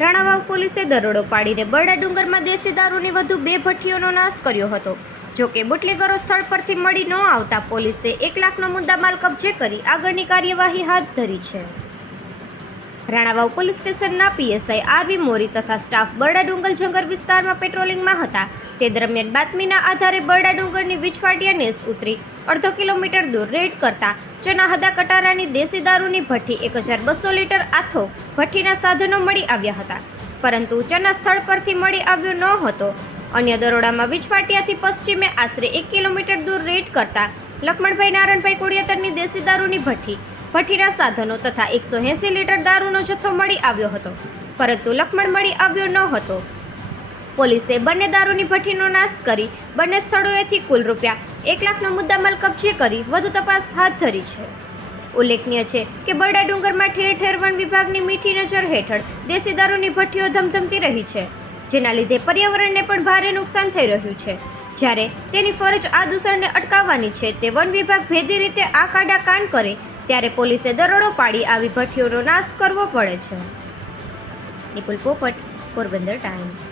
રાણાવાવ પોલીસે દરોડો પાડીને બરડા ડુંગરમાં દેશી દારૂની વધુ બે ભઠ્ઠીઓનો નાશ કર્યો હતો. જો કે બુટલેગરો સ્થળ પરથી મળી ન આવતા પોલીસે એક લાખનો મુદ્દામાલ કબજે કરી આગળની કાર્યવાહી હાથ ધરી છે. રાણાવાવ પોલીસ સ્ટેશનના પીએસઆઈ આરવી મોરી તથા સ્ટાફ બરડા ડુંગર જંગલ વિસ્તારમાં પેટ્રોલિંગમાં હતા. તે દરમિયાન બાતમીના આધારે બરડા ડુંગરની વીજવાટિયા નેસ ઉતરી. અડધો કિલોમીટર દૂર રેડ કરતા ચના હદા કટારાની દેશી દારૂની ભઠ્ઠી એક હજાર બસો લીટર આથો ભઠ્ઠીના સાધનો મળી આવ્યા હતા. પરંતુ ચના સ્થળ પરથી મળી આવ્યો ન હતો. અન્ય દરોડામાં વીજવાટિયાથી પશ્ચિમે આશરે એક કિલોમીટર દૂર રેડ કરતા લક્ષ્મણભાઈ, નારણભાઈ કોડિયાતરની દેશી દારૂની ભઠ્ઠી ભઠ્ઠીના સાધનો તથા એકસો એંસી લીટર દારૂનો જથ્થો મળી આવ્યો હતો, પરંતુ લખમણ મળી આવ્યો ન હતો. પોલીસે બંને દારૂની ભઠ્ઠીનો નાશ કરી બંને સ્થળોએથી કુલ રૂપિયા એક લાખનો મુદ્દામાલ કબજે કરી વધુ તપાસ હાથ ધરી છે. ઉલ્લેખનીય છે કે બરડા ડુંગરમાં ઠેર ઠેર વન વિભાગની મીઠી નજર હેઠળ દેશી દારૂની ભઠ્ઠીઓ ધમધમતી રહી છે, જેના લીધે પર્યાવરણને પણ ભારે નુકસાન થઈ રહ્યું છે. જ્યારે તેની ફરજ આ દૂષણને અટકાવવાની છે, તે વન વિભાગ ભેદી રીતે આ કાડા કાન કરે ત્યારે પોલીસે દરોડો પાડી આવી ભઠ્ઠીઓનો નાશ કરવો પડે છે. નિપુલ પોપટ પોરબંદર ટાઈમ્સ.